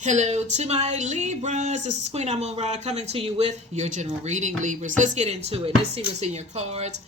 Hello to my Libras. This is Queen Amun Ra coming to you with your general reading, Libras. Let's get into it. Let's see what's in your cards.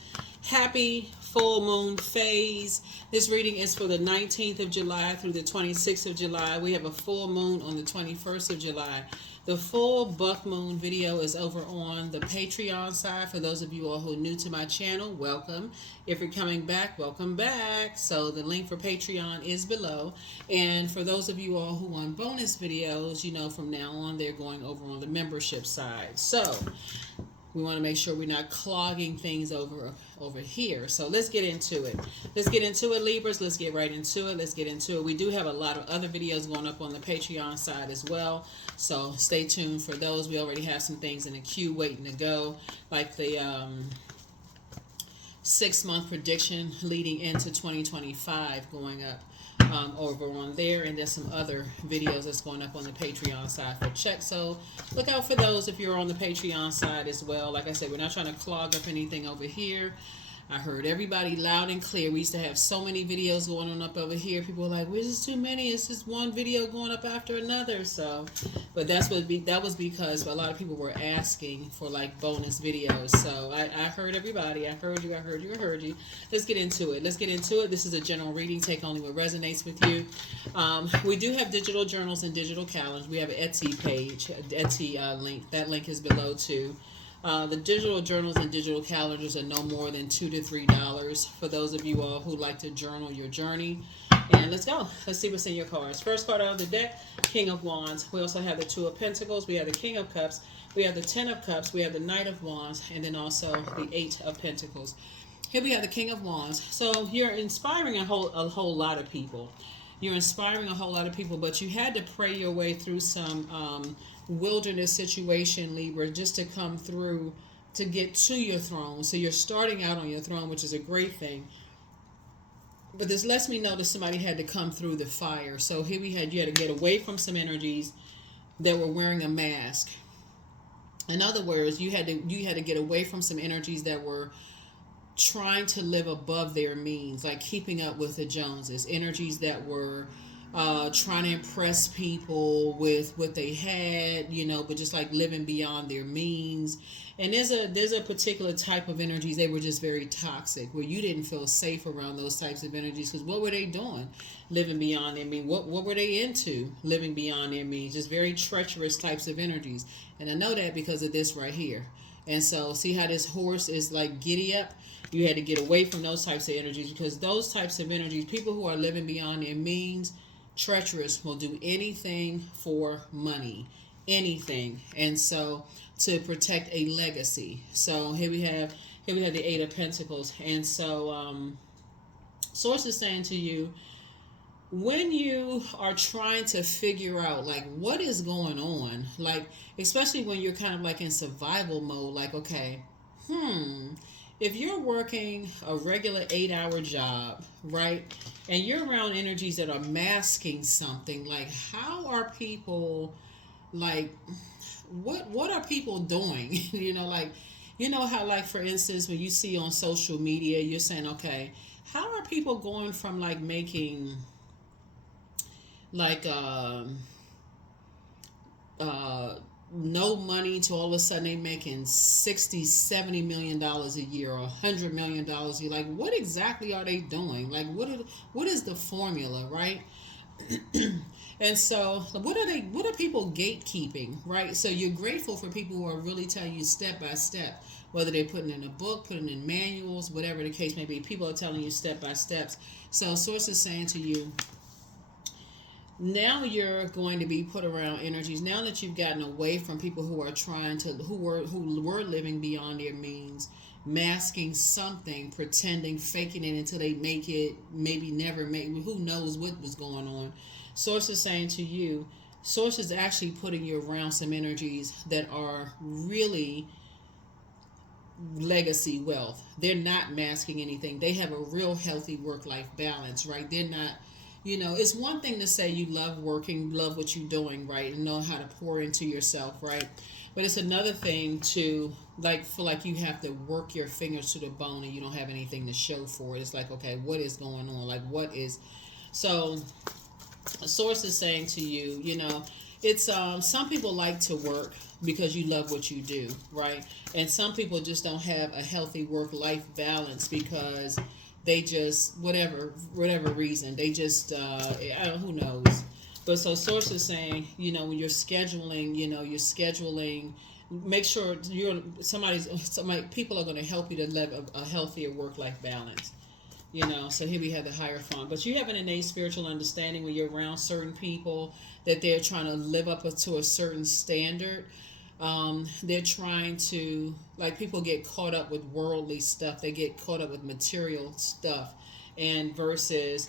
Happy full moon phase. This reading is for the 19th of July through the 26th of July. We have a full moon on the 21st of July. The full buck moon video is over on the Patreon side. For those of you all who are new to my channel, welcome. If you're coming back, welcome back. So the link for Patreon is below. And for those of you all who want bonus videos, you know, from now on, they're going over on the membership side. So we want to make sure we're not clogging things over here. So let's get into it. Let's get into it, Libras. Let's get right into it. Let's get into it. We do have a lot of other videos going up on the Patreon side as well. So stay tuned for those. We already have some things in the queue waiting to go, like the 6-month prediction leading into 2025 going up over on there, and there's some other videos that's going up on the Patreon side for check. So look out for those if you're on the Patreon side as well. Like I said, we're not trying to clog up anything over here. I heard everybody loud and clear. We used to have so many videos going on up over here. People were like, "Where's this too many? It's just one video going up after another." So, but that was because a lot of people were asking for like bonus videos. So I heard everybody. I heard you. I heard you. I heard you. Let's get into it. Let's get into it. This is a general reading. Take only what resonates with you. We do have digital journals and digital calendars. We have an Etsy page, Etsy link. That link is below too. The digital journals and digital calendars are no more than $2 to $3 for those of you all who like to journal your journey. And let's go. Let's see what's in your cards. First card out of the deck, King of Wands. We also have the Two of Pentacles. We have the King of Cups. We have the Ten of Cups. We have the Knight of Wands. And then also the Eight of Pentacles. Here we have the King of Wands. So you're inspiring a whole lot of people. You're inspiring a whole lot of people, but you had to pray your way through some wilderness situation, Libra, just to come through to get to your throne. So you're starting out on your throne, which is a great thing. But this lets me know that somebody had to come through the fire. So here you had to get away from some energies that were wearing a mask. In other words, you had to get away from some energies that were trying to live above their means, like keeping up with the Joneses, energies that were trying to impress people with what they had, you know, but just like living beyond their means. And there's a particular type of energies, they were just very toxic, where you didn't feel safe around those types of energies, because what were they doing living beyond their means? What were they into living beyond their means? Just very treacherous types of energies. And I know that because of this right here. And so see how this horse is like giddy up? You had to get away from those types of energies, because those types of energies, people who are living beyond their means, treacherous, will do anything for money, anything. And so to protect a legacy. So here we have the Eight of Pentacles. And so Source is saying to you, when you are trying to figure out like what is going on, like especially when you're kind of like in survival mode, like, okay, if you're working a regular 8-hour job, right, and you're around energies that are masking something, like how are people, like, what are people doing? You know, like, you know how, like, for instance, when you see on social media, you're saying, okay, how are people going from like making like no money to all of a sudden they making 60, 70 million dollars a year, or $100 million a year? Like, what exactly are they doing? Like, what is the formula, right? And so what are people gatekeeping, right? So you're grateful for people who are really telling you step by step, whether they're putting in a book, putting in manuals, whatever the case may be. People are telling you step by steps. So Source is saying to you, now you're going to be put around energies, now that you've gotten away from people who are who were living beyond their means, masking something, pretending, faking it until they make it, maybe never make it, who knows what was going on. Source is saying to you, Source is actually putting you around some energies that are really legacy wealth. They're not masking anything. They have a real healthy work-life balance, right? They're not, you know, it's one thing to say you love working, love what you're doing, right, and know how to pour into yourself, right? But it's another thing to like feel like you have to work your fingers to the bone and you don't have anything to show for it. It's like, okay, what is going on? Like, what is... So a source is saying to you, you know, It's some people like to work because you love what you do, right? And some people just don't have a healthy work life balance because they just whatever reason they just who knows. But so source is saying, when you're scheduling, you're scheduling. Make sure somebody people are going to help you to live a healthier work life balance. So here we have the higher fun, but you have an innate spiritual understanding when you're around certain people that they're trying to live up to a certain standard. They're trying to, like, people get caught up with worldly stuff, they get caught up with material stuff, and versus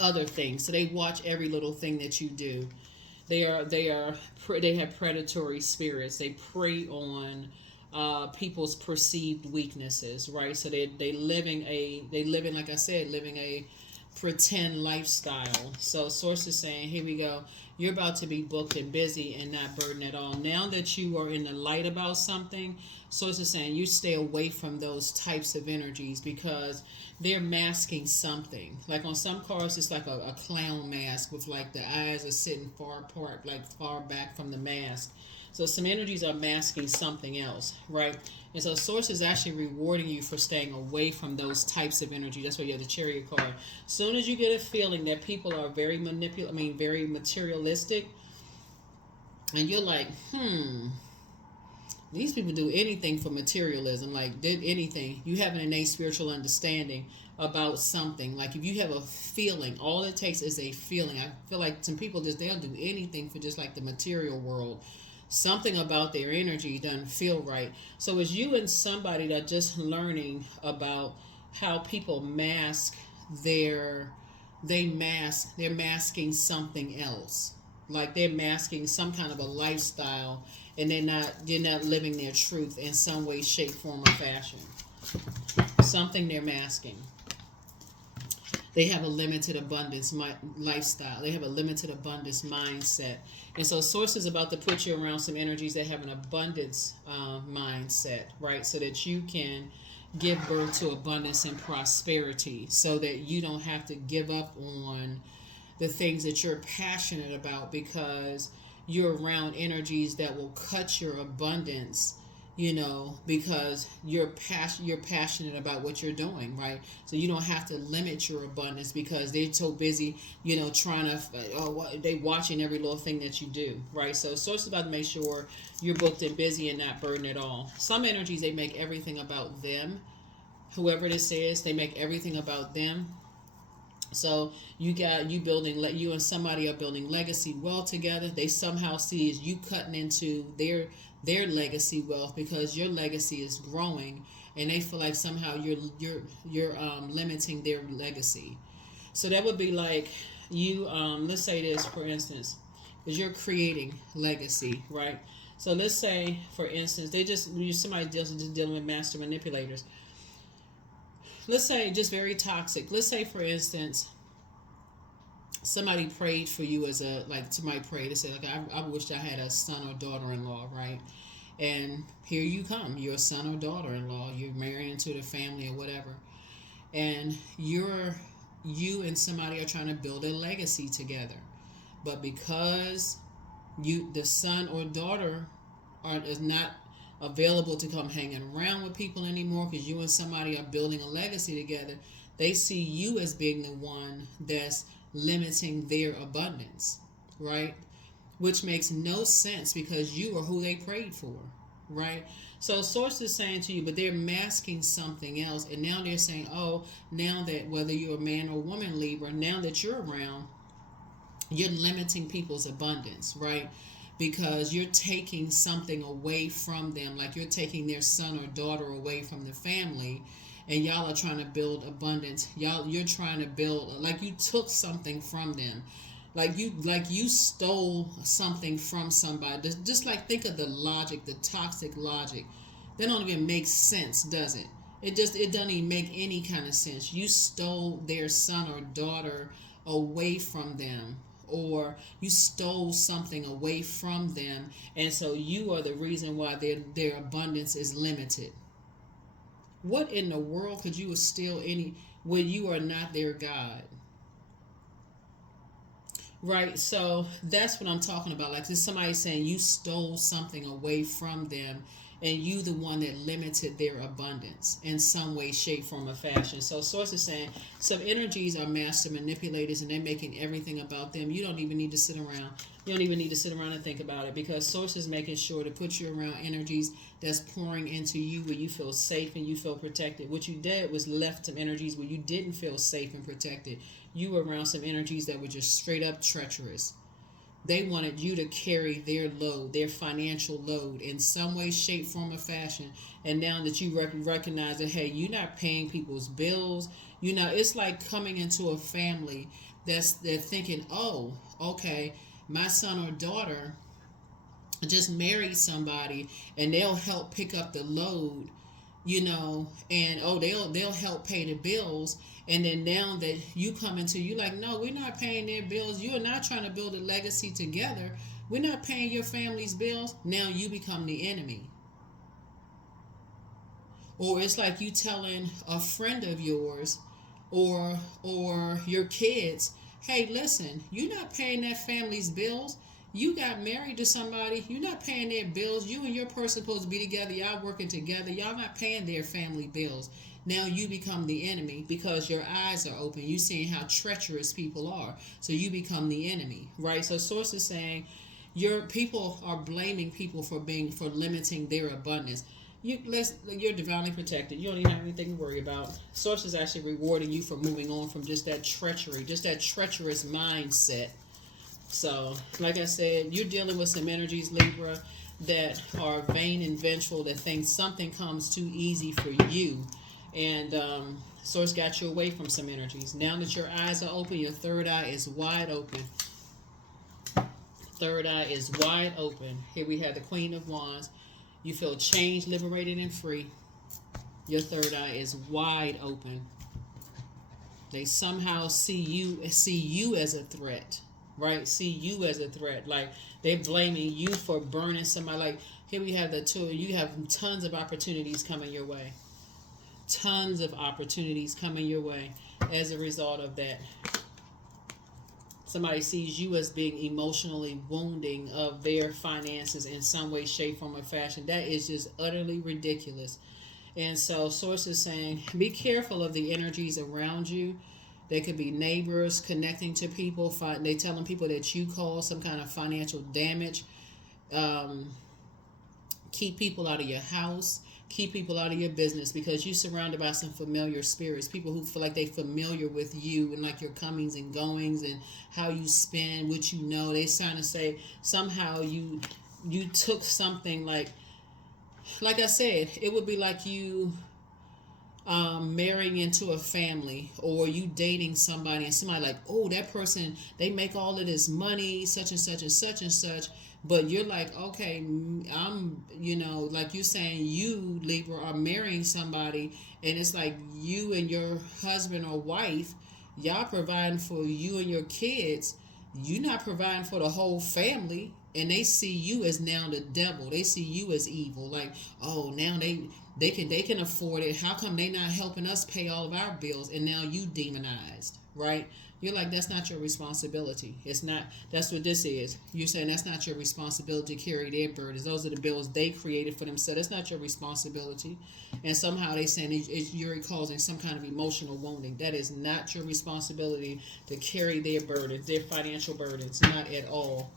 other things. So they watch every little thing that you do. They have predatory spirits. They prey on people's perceived weaknesses, right? So they living, like I said, living a pretend lifestyle. So source is saying, here we go, you're about to be booked and busy and not burdened at all. Now that you are in the light about something, source is saying you stay away from those types of energies because they're masking something. Like on some cards, it's like a clown mask with like the eyes are sitting far apart, like far back from the mask. So some energies are masking something else, right? And so source is actually rewarding you for staying away from those types of energy. That's why you have the Chariot card. As soon as you get a feeling that people are very very materialistic, and you're like, these people do anything for materialism, like did anything. You have an innate spiritual understanding about something. Like if you have a feeling, all it takes is a feeling. I feel like some people they'll do anything for just like the material world. Something about their energy doesn't feel right. So it's you and somebody that just learning about how people mask they're masking something else. Like they're masking some kind of a lifestyle, and they're not living their truth in some way, shape, form, or fashion. Something they're masking. They have a limited abundance lifestyle. They have a limited abundance mindset. And so source is about to put you around some energies that have an abundance mindset, right? So that you can give birth to abundance and prosperity, so that you don't have to give up on the things that you're passionate about because you're around energies that will cut your abundance, because you're passionate about what you're doing, right? So you don't have to limit your abundance because they're so busy, trying to, they watching every little thing that you do, right? So source is about to make sure you're booked and busy and not burdened at all. Some energies, they make everything about them. Whoever this is, they make everything about them. So you and somebody are building legacy wealth together. They somehow see is you cutting into their legacy wealth because your legacy is growing, and they feel like somehow you're limiting their legacy. So that would be like you. Let's say this for instance, because you're creating legacy, right? So let's say for instance, somebody dealing with master manipulators. Let's say just very toxic. Let's say for instance, somebody prayed for you somebody prayed and said, like, I wish I had a son or daughter-in-law, right? And here you come, you're a son or daughter-in-law, you're marrying into the family or whatever, and you and somebody are trying to build a legacy together, but because the son or daughter is not available to come hanging around with people anymore because you and somebody are building a legacy together, they see you as being the one that's limiting their abundance, right? Which makes no sense because you are who they prayed for, right? So source is saying to you, but they're masking something else, and now they're saying, oh, now that whether you're a man or woman, Libra, now that you're around, you're limiting people's abundance, right? Because you're taking something away from them, like you're taking their son or daughter away from the family, and y'all are trying to build abundance. You're trying to build, like you took something from them, like you stole something from somebody. Just like think of the logic, the toxic logic. That don't even make sense, does it? It doesn't even make any kind of sense. You stole their son or daughter away from them, or you stole something away from them, and so you are the reason why their abundance is limited. What in the world could you steal when you are not their God? Right. So that's what I'm talking about. Like, there's somebody saying you stole something away from them, and you the one that limited their abundance in some way, shape, form, or fashion. So source is saying some energies are master manipulators, and they're making everything about them. You don't even need to sit around. You don't even need to sit around and think about it, because source is making sure to put you around energies that's pouring into you where you feel safe and you feel protected. What you did was left some energies where you didn't feel safe and protected. You were around some energies that were just straight up treacherous. They wanted you to carry their load, their financial load, in some way, shape, form, or fashion. And now that you recognize that, hey, you're not paying people's bills, it's like coming into a family they're thinking, oh, okay, my son or daughter just married somebody, and they'll help pick up the load, and oh, they'll help pay the bills. And then now that you come into, you like, no, we're not paying their bills. You're not trying to build a legacy together. We're not paying your family's bills. Now you become the enemy. Or it's like you telling a friend of yours, or your kids, hey, listen, you're not paying that family's bills. You got married to somebody, you're not paying their bills. You and your person supposed to be together, y'all working together, y'all not paying their family bills. Now you become the enemy because your eyes are open. You seeing how treacherous people are. So you become the enemy, right? So source is saying your people are blaming people for limiting their abundance. You're divinely protected. You don't even have anything to worry about. Source is actually rewarding you for moving on from just that treachery, just that treacherous mindset. So, like I said, you're dealing with some energies, Libra, that are vain and vengeful, that think something comes too easy for you. And Source got you away from some energies. Now that your eyes are open, your third eye is wide open. Third eye is wide open. Here we have the Queen of Wands. You feel changed, liberated, and free. Your third eye is wide open. They somehow see you as a threat, right? See you as a threat. Like, they're blaming you for burning somebody. Like, here we have the two. You have tons of opportunities coming your way. Tons of opportunities coming your way as a result of that. Somebody sees you as being emotionally wounding of their finances in some way, shape, form, or fashion. That is just utterly ridiculous. And so Source is saying, be careful of the energies around you. They could be neighbors connecting to people. They telling people that you caused some kind of financial damage. Keep people out of your house. Keep people out of your business, because you're surrounded by some familiar spirits. People who feel like they're familiar with you and like your comings and goings and how you spend, what you know. They're trying to say somehow you took something, like I said, it would be like you marrying into a family, or you dating somebody and somebody like, oh, that person, they make all of this money, such and such and such and such. But you're like, okay, I'm, like you're saying, you, Libra, are marrying somebody, and it's like you and your husband or wife, y'all providing for you and your kids. You're not providing for the whole family, and they see you as now the devil. They see you as evil. Like, oh, now they can afford it. How come they not helping us pay all of our bills? And now you demonized, right? You're like, that's not your responsibility. It's not. That's what this is. You're saying that's not your responsibility to carry their burdens. Those are the bills they created for themselves. It's not your responsibility. And somehow they saying you're causing some kind of emotional wounding. That is not your responsibility to carry their burdens, their financial burdens. Not at all.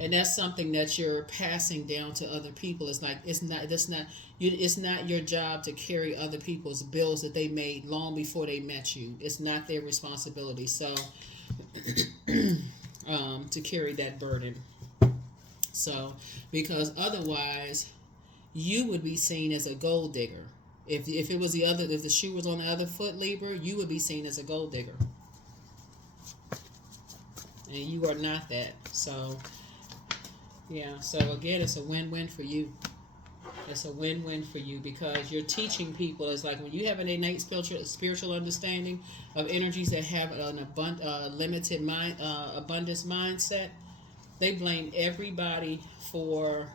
And that's something that you're passing down to other people. It's like it's not your job to carry other people's bills that they made long before they met you. It's not their responsibility. So to carry that burden. So, because otherwise you would be seen as a gold digger. If it was if the shoe was on the other foot, Libra, you would be seen as a gold digger. And you are not that. So yeah, so again, it's a win-win for you. It's a win-win for you, because you're teaching people. It's like when you have an innate spiritual understanding of energies that have an limited abundance mindset, they blame everybody for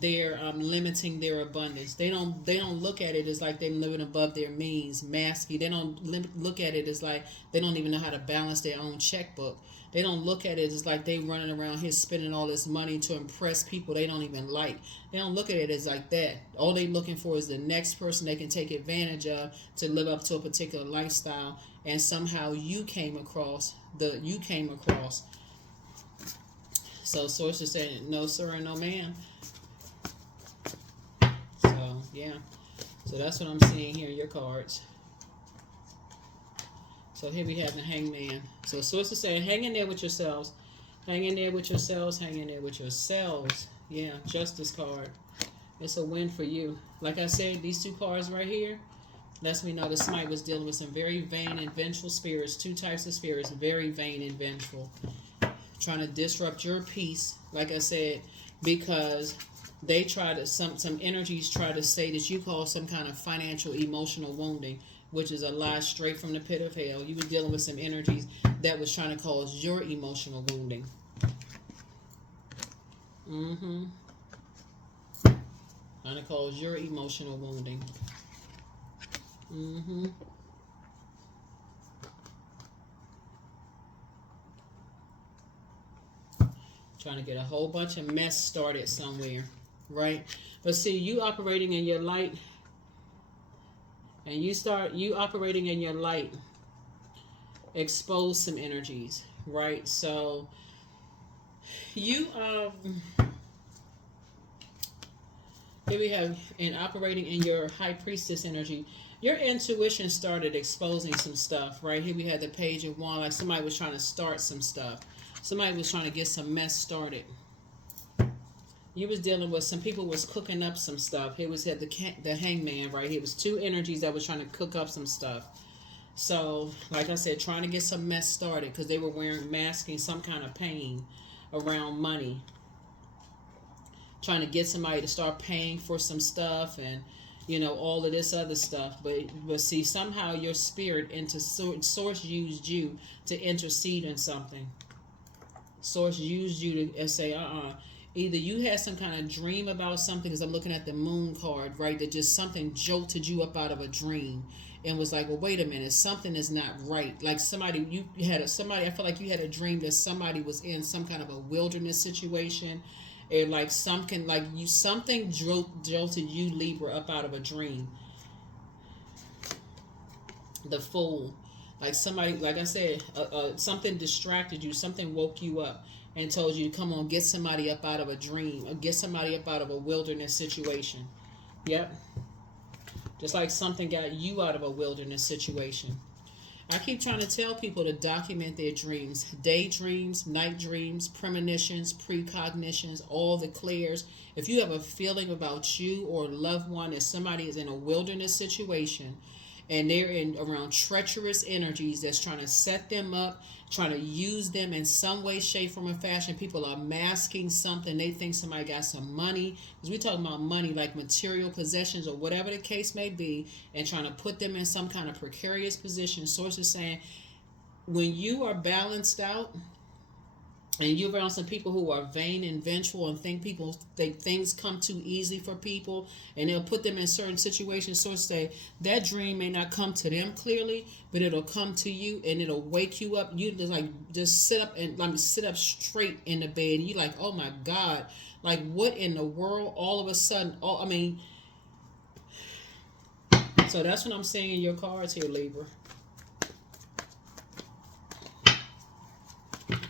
they're limiting their abundance. They don't look at it as like they're living above their means, masky. They don't look at it as like they don't even know how to balance their own checkbook. They don't look at it as like they running around here spending all this money to impress people they don't even like. They don't look at it as like that. All they looking for is the next person they can take advantage of to live up to a particular lifestyle. And somehow you came across. So source is saying no sir and no ma'am. So yeah. So that's what I'm seeing here in your cards. So here we have the Hangman. So source is saying hang in there with yourselves. Hang in there with yourselves. Hang in there with yourselves. Yeah, Justice card. It's a win for you. Like I said, these two cards right here lets me know that somebody was dealing with some very vain and vengeful spirits. Two types of spirits, very vain and vengeful. Trying to disrupt your peace, like I said, because they try to, some energies try to say that you cause some kind of financial, emotional wounding, which is a lie straight from the pit of hell. You were dealing with some energies that was trying to cause your emotional wounding. Trying to cause your emotional wounding. Trying to get a whole bunch of mess started somewhere, right? But see, you operating in your light, and you operating in your light, expose some energies, right? So you here we have, in operating in your high priestess energy, your intuition started exposing some stuff, right? Here we had the Page of Wands, like somebody was trying to start some stuff. Somebody was trying to get some mess started. You was dealing with some people was cooking up some stuff. Here was the Hangman right here. It was two energies that was trying to cook up some stuff. So, like I said, trying to get some mess started because they were masking some kind of pain around money. Trying to get somebody to start paying for some stuff and, you know, all of this other stuff. But see, somehow your spirit source used you to intercede in something. Source used you to say, either you had some kind of dream about something, because I'm looking at the Moon card, right, that just something jolted you up out of a dream and was like, well, wait a minute, something is not right. Like somebody, I feel like you had a dream that somebody was in some kind of a wilderness situation, and like something jolted you, Libra, up out of a dream. The Fool. Like somebody, like I said, something distracted you, something woke you up and told you to come on, get somebody up out of a dream, or get somebody up out of a wilderness situation. Yep. Just like something got you out of a wilderness situation. I keep trying to tell people to document their dreams. Daydreams, night dreams, premonitions, precognitions, all the clairs. If you have a feeling about you or a loved one that somebody is in a wilderness situation, and they're in around treacherous energies that's trying to set them up, trying to use them in some way, shape, form, or fashion. People are masking something. They think somebody got some money, because we talking about money, like material possessions or whatever the case may be, and trying to put them in some kind of precarious position. Sources saying, when you are balanced out, and you're around some people who are vain and vengeful and think things come too easy for people, and they'll put them in certain situations. So say that dream may not come to them clearly, but it'll come to you and it'll wake you up. You just sit up and sit up straight in the bed, and you like, oh my God, like what in the world? All of a sudden, so that's what I'm saying in your cards here, Libra.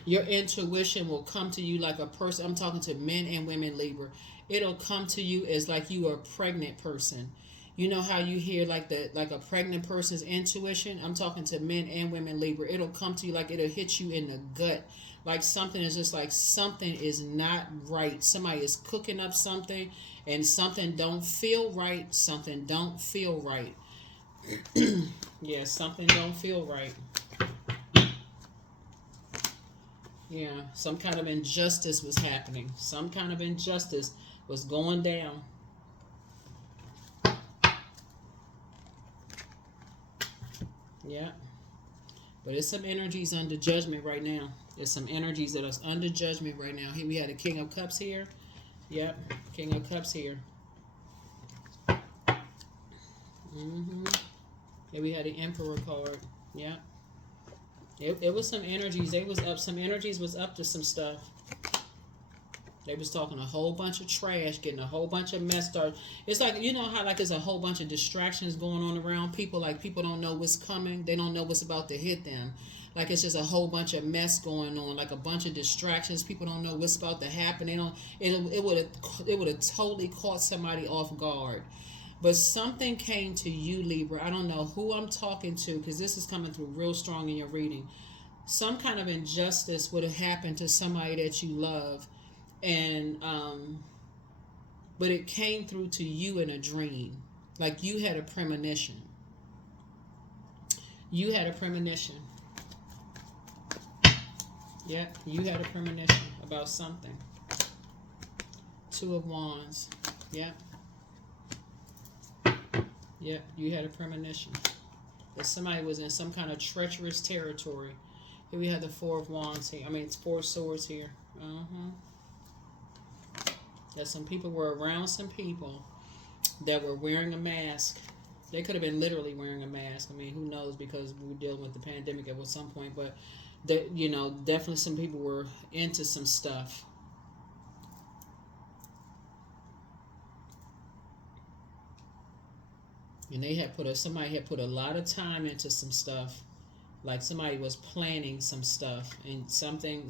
Your intuition will come to you like a person. I'm talking to men and women, Libra. It'll come to you as like you are a pregnant person. You know how you hear like a pregnant person's intuition? I'm talking to men and women, Libra. It'll come to you like it'll hit you in the gut. Like something is just like something is not right. Somebody is cooking up something and something don't feel right. Something don't feel right. Yeah, something don't feel right. Yeah, some kind of injustice was happening. Some kind of injustice was going down. Yeah. But it's some energies under judgment right now. There's some energies that are under judgment right now. Here we had the King of Cups here. Yep. King of Cups here. Mm-hmm. Yeah, we had the Emperor card. Yep. It was some energies. They was up. Some energies was up to some stuff. They was talking a whole bunch of trash, getting a whole bunch of mess started. It's like, you know how like there's a whole bunch of distractions going on around people. Like people don't know what's coming. They don't know what's about to hit them. Like it's just a whole bunch of mess going on. Like a bunch of distractions. People don't know what's about to happen. They don't. It would have totally caught somebody off guard. But something came to you, Libra. I don't know who I'm talking to because this is coming through real strong in your reading. Some kind of injustice would have happened to somebody that you love, and but it came through to you in a dream, like you had a premonition. You had a premonition. Yep, you had a premonition about something. Two of Wands. Yep. Yep, you had a premonition that somebody was in some kind of treacherous territory. Here we have the Four of Wands here. I mean, it's Four of Swords here. That some people were around some people that were wearing a mask. They could have been literally wearing a mask. I mean, who knows, because we were dealing with the pandemic at some point. But, definitely some people were into some stuff. And somebody had put a lot of time into some stuff. Like somebody was planning some stuff and something.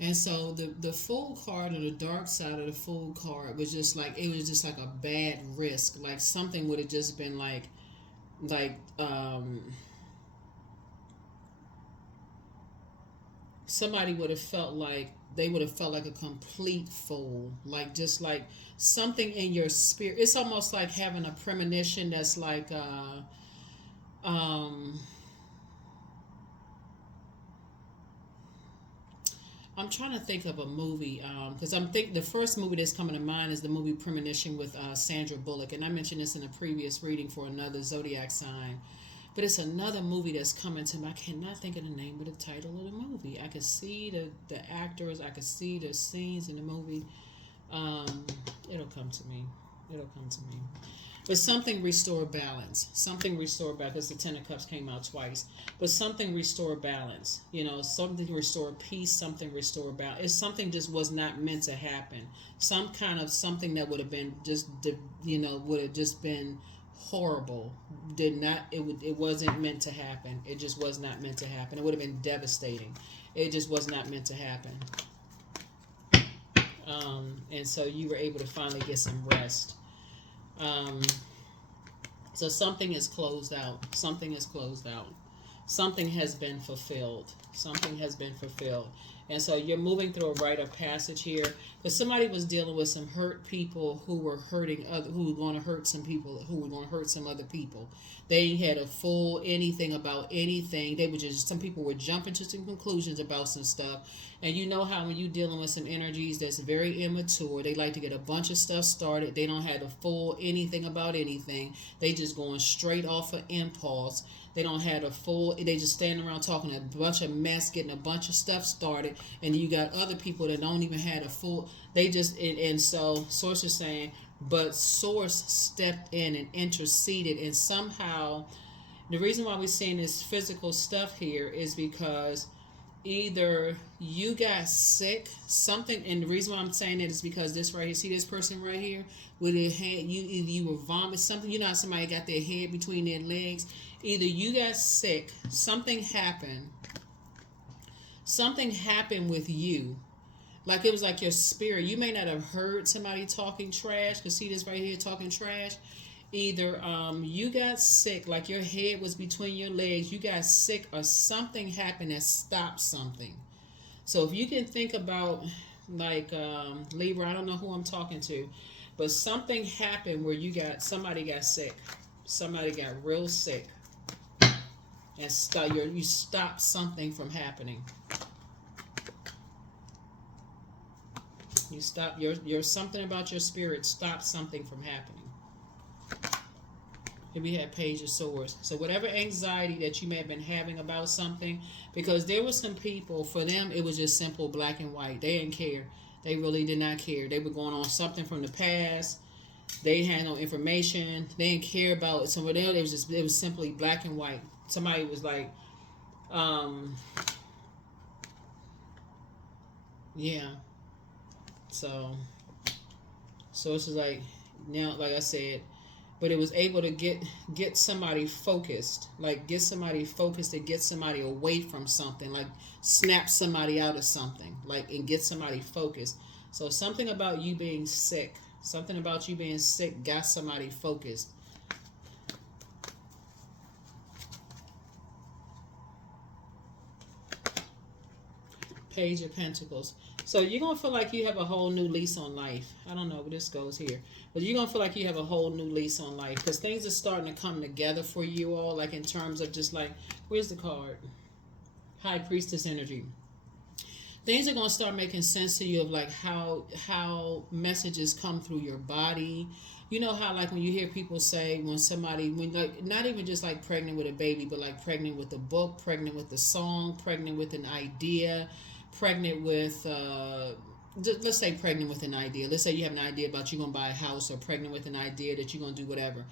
And so the Fool card, or the dark side of the Fool card, was just like, it was just like a bad risk. Like something would have just been like somebody would have felt like they would have felt like a complete fool. Like just like something in your spirit. It's almost like having a premonition that's like I'm trying to think of a movie because I'm think the first movie that's coming to mind is the movie Premonition with Sandra Bullock, and I mentioned this in a previous reading for another Zodiac sign. But it's another movie that's coming to me. I cannot think of the name of the title of the movie. I could see the actors. I could see the scenes in the movie. Um, it'll come to me. It'll come to me. But something restore balance. Something restore balance. Because the Ten of Cups came out twice. But something restore balance. Something restore peace. Something restore balance. It's something just was not meant to happen. Some kind of something that would have been would have just been horrible. It wasn't meant to happen. It just was not meant to happen. It would have been devastating. It just was not meant to happen. And so you were able to finally get some rest. So something is closed out. Something is closed out. Something has been fulfilled. Something has been fulfilled. And so you're moving through a rite of passage here. Because somebody was dealing with some hurt people who were who were going to hurt some people, who were going to hurt some other people. They had a full anything about anything. Some people were jumping to some conclusions about some stuff. And you know how when you're dealing with some energies that's very immature, they like to get a bunch of stuff started. They don't have a full anything about anything. They just going straight off of impulse. They don't have they just standing around talking a bunch of mess, getting a bunch of stuff started. And you got other people that don't even have a full, and so Source is saying, but Source stepped in and interceded. And somehow, the reason why we're seeing this physical stuff here is because either you got sick, something, and the reason why I'm saying that is because this right here, see this person right here with their head, either you were vomit something, how somebody got their head between their legs, either you got sick, something happened with you, like it was like your spirit, you may not have heard somebody talking trash, because see this right here talking trash, either you got sick, like your head was between your legs, you got sick, or something happened that stopped something. So if you can think about like Libra, I don't know who I'm talking to, but something happened where somebody got sick, somebody got real sick, and you stopped something from happening. You stop your something about your spirit stopped something from happening. Here we have Page of Swords. So whatever anxiety that you may have been having about something, because there were some people, for them, it was just simple black and white. They didn't care. They really did not care. They were going on something from the past. They had no information. They didn't care about it. So for them, it was simply black and white. Somebody was like, yeah. So it's just like, now, like I said, but it was able to get somebody focused, like get somebody focused and get somebody away from something, like snap somebody out of something, like, and get somebody focused. So something about you being sick, got somebody focused. Page of Pentacles. So you're going to feel like you have a whole new lease on life. I don't know where this goes here. But you're going to feel like you have a whole new lease on life. Because things are starting to come together for you all. Like in terms of just like, where's the card? High Priestess energy. Things are going to start making sense to you of like how messages come through your body. You know how like when you hear people say when like not even just like pregnant with a baby, but like pregnant with a book, pregnant with a song, pregnant with an idea, pregnant with let's say pregnant with an idea. Let's say you have an idea about you're going to buy a house, or pregnant with an idea that you're going to do whatever.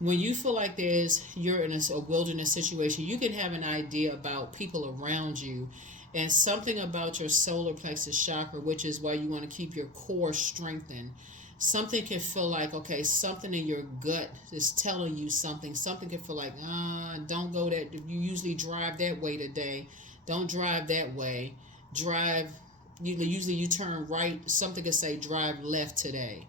When you feel like you're in a wilderness situation, you can have an idea about people around you and something about your solar plexus chakra, which is why you want to keep your core strengthened. Something can feel like, okay, something in your gut is telling you something. Something can feel like, don't go that. You usually drive that way today. Don't drive that way. Usually you turn right. Something can say drive left today.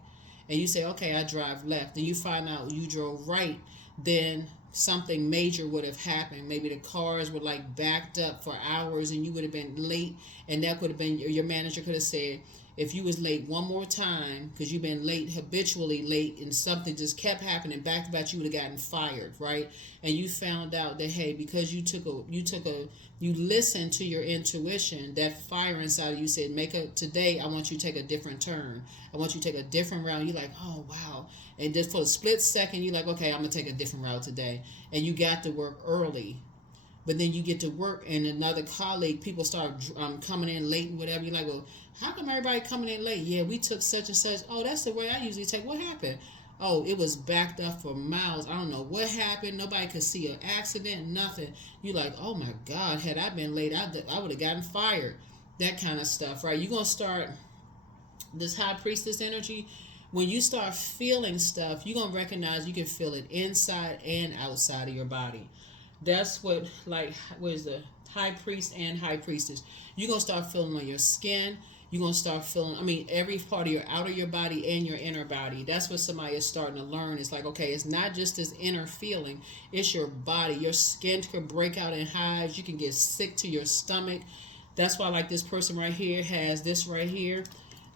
And you say, okay, I drive left. Then you find out you drove right. Then something major would have happened. Maybe the cars were like backed up for hours and you would have been late. And that could have been, your manager could have said, if you was late one more time, because you've been late, habitually late, and something just kept happening back to back, you would have gotten fired, right? And you found out that, hey, because you listened to your intuition, that fire inside of you said, today I want you to take a different turn. I want you to take a different route. You're like, oh, wow. And just for a split second, you're like, okay, I'm going to take a different route today. And you got to work early. But then you get to work and another colleague, people start coming in late and whatever. You're like, well, how come everybody coming in late? Yeah, we took such and such. Oh, that's the way I usually take. What happened? Oh, it was backed up for miles. I don't know what happened. Nobody could see an accident, nothing. You're like, oh my God, had I been late, I would have gotten fired. That kind of stuff, right? You're going to start this High Priestess energy. When you start feeling stuff, you're going to recognize you can feel it inside and outside of your body. That's what is the High Priest and High Priestess. You're going to start feeling on your skin. You're going to start feeling, every part of your outer your body and your inner body. That's what somebody is starting to learn. It's like, okay, it's not just this inner feeling. It's your body. Your skin could break out in hives. You can get sick to your stomach. That's why, like, this person right here has this right here.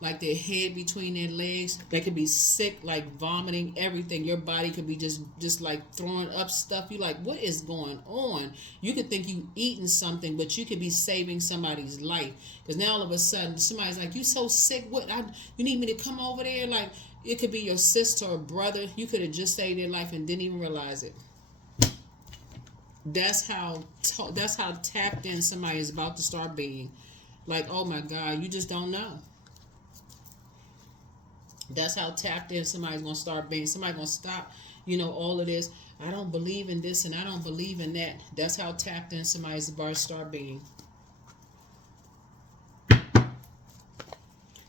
Like their head between their legs. They could be sick, like vomiting, everything. Your body could be just like throwing up stuff. You're like, what is going on? You could think you eating something, but you could be saving somebody's life. Because now all of a sudden, somebody's like, you so sick. You need me to come over there? Like, it could be your sister or brother. You could have just saved their life and didn't even realize it. That's how tapped in somebody is about to start being. Like, oh my God, you just don't know. That's how tapped in somebody's going to start being. Somebody's going to stop, all of this. I don't believe in this and I don't believe in that. That's how tapped in somebody's about to start being.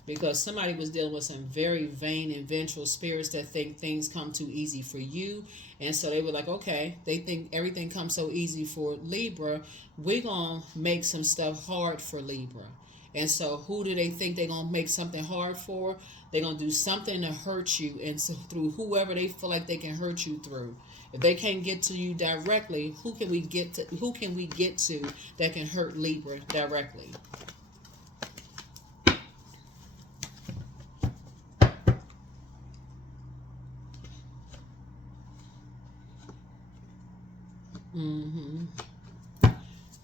Because somebody was dealing with some very vain and vengeful spirits that think things come too easy for you. And so they were like, okay, they think everything comes so easy for Libra. We're going to make some stuff hard for Libra. And so who do they think they're going to make something hard for? They're going to do something to hurt you. And so through whoever they feel like they can hurt you through. If they can't get to you directly, who can we get to that can hurt Libra directly?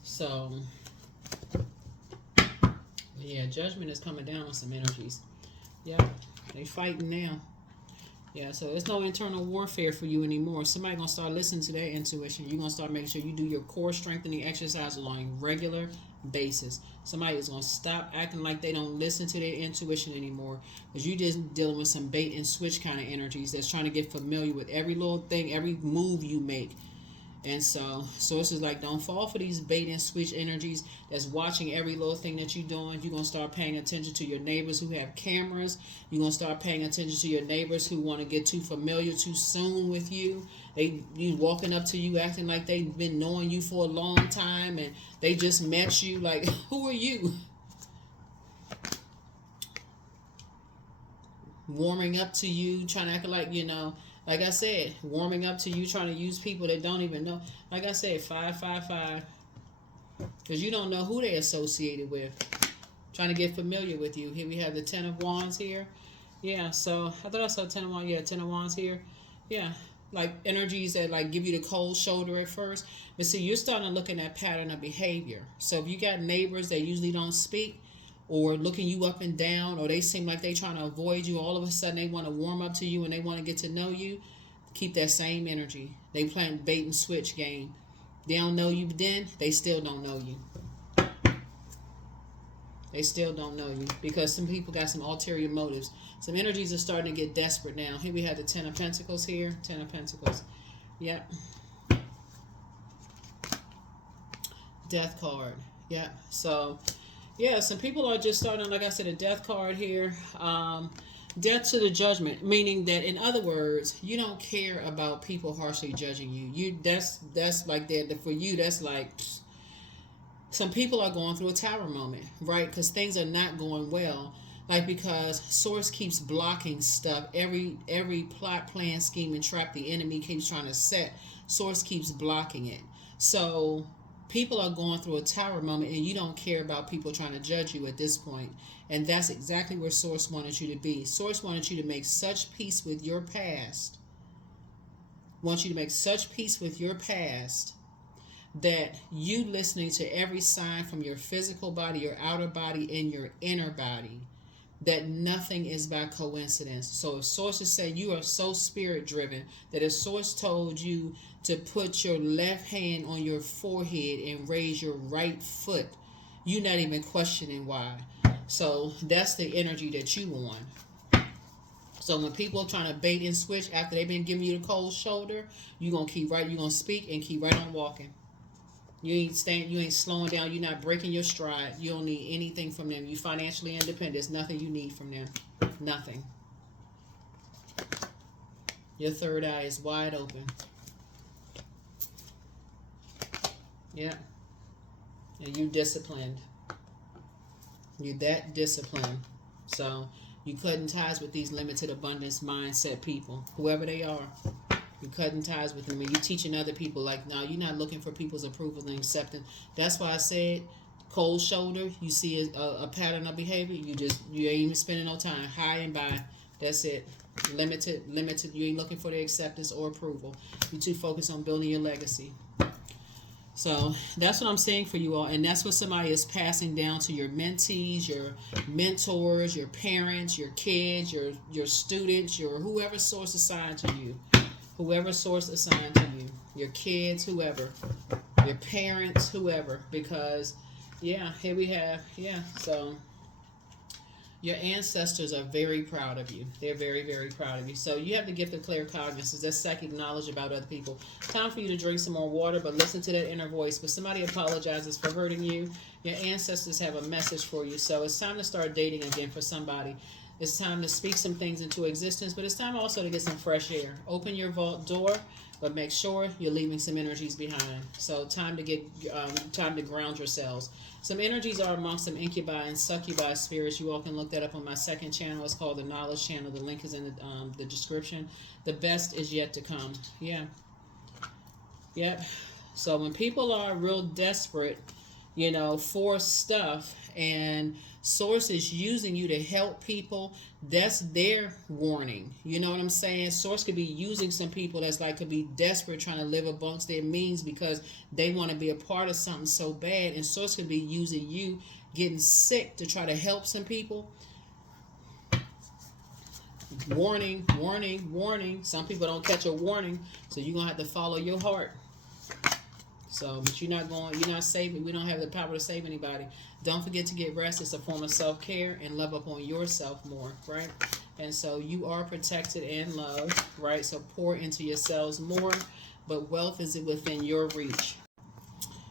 So, yeah, judgment is coming down on some energies. Yeah, they fighting now. Yeah, so it's no internal warfare for you anymore. Somebody gonna start listening to their intuition. You're gonna start making sure you do your core strengthening exercise on a regular basis. Somebody is gonna stop acting like they don't listen to their intuition anymore, because you just dealing with some bait and switch kind of energies that's trying to get familiar with every little thing, every move you make. And so sources like, don't fall for these bait and switch energies that's watching every little thing that you're doing. You're going to start paying attention to your neighbors who have cameras. You're going to start paying attention to your neighbors who want to get too familiar too soon with you. You walking up to you acting like they've been knowing you for a long time and they just met you. Like, who are you? Warming up to you, trying to act like, like I said, warming up to you, trying to use people that don't even know. Like I said, 555. Because you don't know who they're associated with. Trying to get familiar with you. Here we have the 10 of Wands here. Yeah, so I thought I saw 10 of Wands. Yeah, 10 of Wands here. Yeah, like energies that like give you the cold shoulder at first. But see, you're starting to look at that pattern of behavior. So if you got neighbors that usually don't speak, or looking you up and down, or they seem like they trying to avoid you, all of a sudden they want to warm up to you and they want to get to know you, keep that same energy. They playing bait and switch game. They don't know you then, they still don't know you. They still don't know you because some people got some ulterior motives. Some energies are starting to get desperate now. Here we have the 10 of Pentacles here. 10 of Pentacles. Yep. Death card. Yep. So yeah, some people are just starting, like I said, a death card here. Death to the judgment, meaning that, in other words, you don't care about people harshly judging you. That's like that for you. That's like some people are going through a tower moment, right? Because things are not going well. Like, because Source keeps blocking stuff. Every plot, plan, scheme, and trap the enemy keeps trying to set, Source keeps blocking it. So people are going through a tower moment and you don't care about people trying to judge you at this point. And that's exactly where Source wanted you to be. Source wanted you to make such peace with your past. Wants you to make such peace with your past that you listening to every sign from your physical body, your outer body, and your inner body, that nothing is by coincidence. So if Source is saying you are so spirit driven that if Source told you to put your left hand on your forehead and raise your right foot, you're not even questioning why. So that's the energy that you want. So when people are trying to bait and switch after they've been giving you the cold shoulder, you're gonna keep right, you're gonna speak and keep right on walking. You ain't slowing down, you're not breaking your stride. You don't need anything from them. You financially independent. There's nothing you need from them. Nothing. Your third eye is wide open. Yeah. And you disciplined. You're that disciplined. So you cutting ties with these limited abundance mindset people, whoever they are. You're cutting ties with them and you're teaching other people, like, no, you're not looking for people's approval and acceptance. That's why I said cold shoulder. You see a pattern of behavior, you ain't even spending no time. High and by. That's it. Limited. You ain't looking for their acceptance or approval. You're too focused on building your legacy. So that's what I'm saying for you all. And that's what somebody is passing down to your mentees, your mentors, your parents, your kids, your students, your whoever Source assigned to you. Whoever Source assigned to you. Your kids, whoever. Your parents, whoever. Because, yeah, here we have, yeah, so your ancestors are very proud of you. They're very, very proud of you. So you have the gift of claircognizance. That's psychic knowledge about other people. Time for you to drink some more water, but listen to that inner voice. But somebody apologizes for hurting you. Your ancestors have a message for you. So it's time to start dating again for somebody. It's time to speak some things into existence, but it's time also to get some fresh air. Open your vault door, but make sure you're leaving some energies behind. So time to ground yourselves. Some energies are amongst some incubi and succubi spirits. You all can look that up on my second channel. It's called the Knowledge Channel. The link is in the description. The best is yet to come. Yeah. Yep. So when people are real desperate, for stuff, and Source is using you to help people, that's their warning. You know what I'm saying? Source could be using some people that's like could be desperate trying to live amongst their means because they want to be a part of something so bad, and Source could be using you getting sick to try to help some people. Warning, warning, warning. Some people don't catch a warning, so you're gonna have to follow your heart. So, but you're not saving. We don't have the power to save anybody. Don't forget to get rest. It's a form of self-care and love up on yourself more, right? And so you are protected and loved, right? So pour into yourselves more, but wealth is within your reach.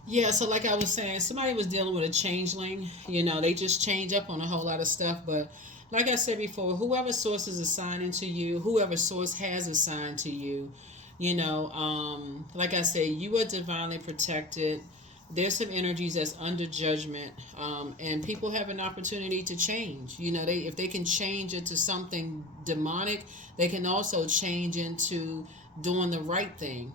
Yeah, so like I was saying, somebody was dealing with a changeling. They just change up on a whole lot of stuff. But like I said before, whoever source is assigning to you, whoever source has assigned to you, like I said, you are divinely protected. There's some energies that's under judgment, and people have an opportunity to change. If they can change it to something demonic, they can also change into doing the right thing.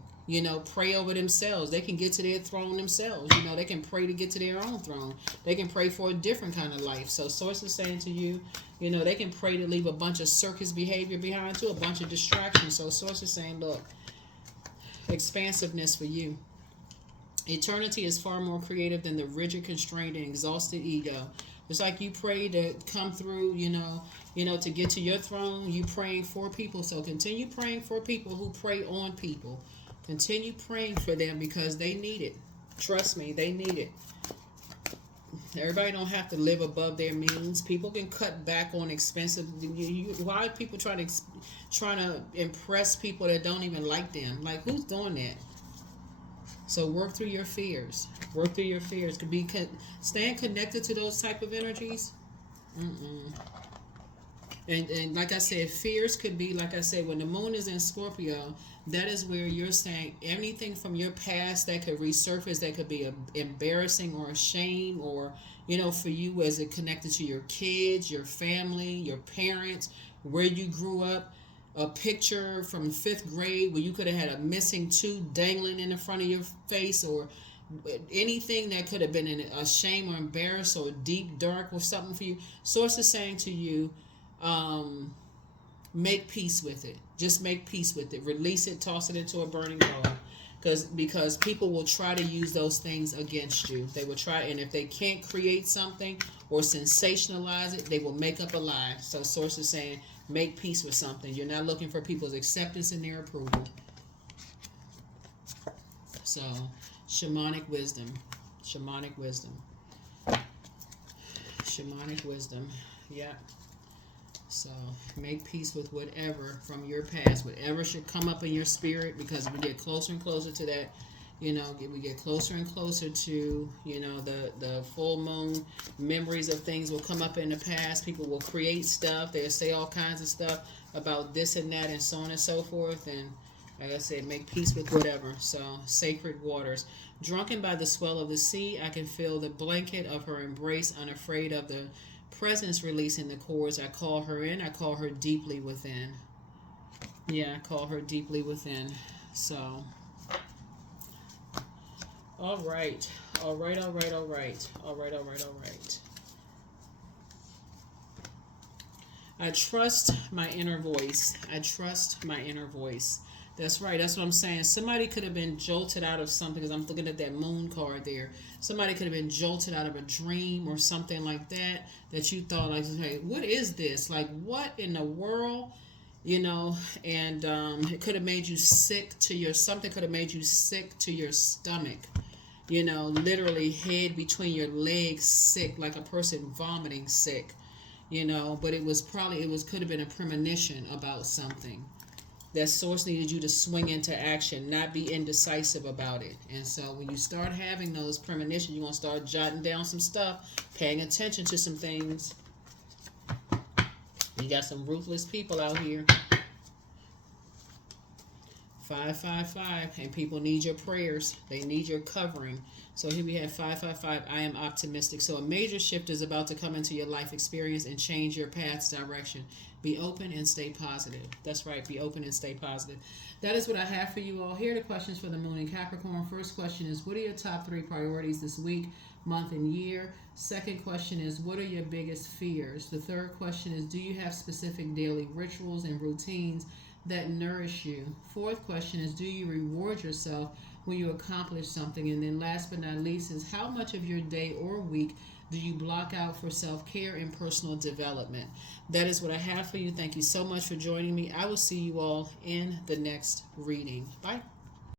Pray over themselves. They can get to their throne themselves. They can pray to get to their own throne. They can pray for a different kind of life. So source is saying to you, they can pray to leave a bunch of circus behavior behind too, a bunch of distractions. So source is saying, look, expansiveness for you. Eternity is far more creative than the rigid, constrained, and exhausted ego. It's like you pray to come through, to get to your throne. You praying for people. So continue praying for people who pray on people. Continue praying for them because they need it. Trust me, they need it. Everybody don't have to live above their means. People can cut back on expensive. Why are people trying to impress people that don't even like them? Like, who's doing that? So work through your fears. Work through your fears. Staying connected to those type of energies. And like I said, fears could be, like I said, when the moon is in Scorpio, that is where you're saying anything from your past that could resurface, that could be embarrassing or a shame, or, for you as it connected to your kids, your family, your parents, where you grew up, a picture from 5th grade where you could have had a missing tooth dangling in the front of your face, or anything that could have been a shame or embarrass or deep, dark or something for you. Source is saying to you, make peace with it. Just make peace with it. Release it. Toss it into a burning bowl. Because people will try to use those things against you. They will try, and if they can't create something or sensationalize it, they will make up a lie. So source is saying, make peace with something. You're not looking for people's acceptance and their approval. So, shamanic wisdom. Shamanic wisdom. Shamanic wisdom. Yeah. So make peace with whatever from your past, whatever should come up in your spirit, because we get closer and closer to that, we get closer and closer to, the full moon. Memories of things will come up in the past. People will create stuff. They'll say all kinds of stuff about this and that and so on and so forth. And like I said, make peace with whatever. So sacred waters. Drunken by the swell of the sea, I can feel the blanket of her embrace, unafraid of the presence releasing the cords. I call her in. I call her deeply within. Yeah, I call her deeply within. So, all right. I trust my inner voice. I trust my inner voice. That's right. That's what I'm saying. Somebody could have been jolted out of something, because I'm looking at that moon card there. Somebody could have been jolted out of a dream or something like that, that you thought, like, hey, what is this? Like, what in the world? And it could have made you sick to your, something could have made you sick to your stomach. Literally head between your legs sick, like a person vomiting sick. But it could have been a premonition about something. That source needed you to swing into action, not be indecisive about it. And so when you start having those premonitions, you're going to start jotting down some stuff, paying attention to some things. You got some ruthless people out here. 555, and people need your prayers. They need your covering. So here we have 555, I am optimistic. So a major shift is about to come into your life experience and change your path's direction. Be open and stay positive. That's right, be open and stay positive. That is what I have for you all. Here are the questions for the moon in Capricorn. First question is, what are your top 3 priorities this week, month, and year? Second question is, what are your biggest fears? The third question is, do you have specific daily rituals and routines that nourish you? Fourth question is, do you reward yourself when you accomplish something. And then last but not least is how much of your day or week do you block out for self-care and personal development? That is what I have for you. Thank you so much for joining me. I will see you all in the next reading. Bye.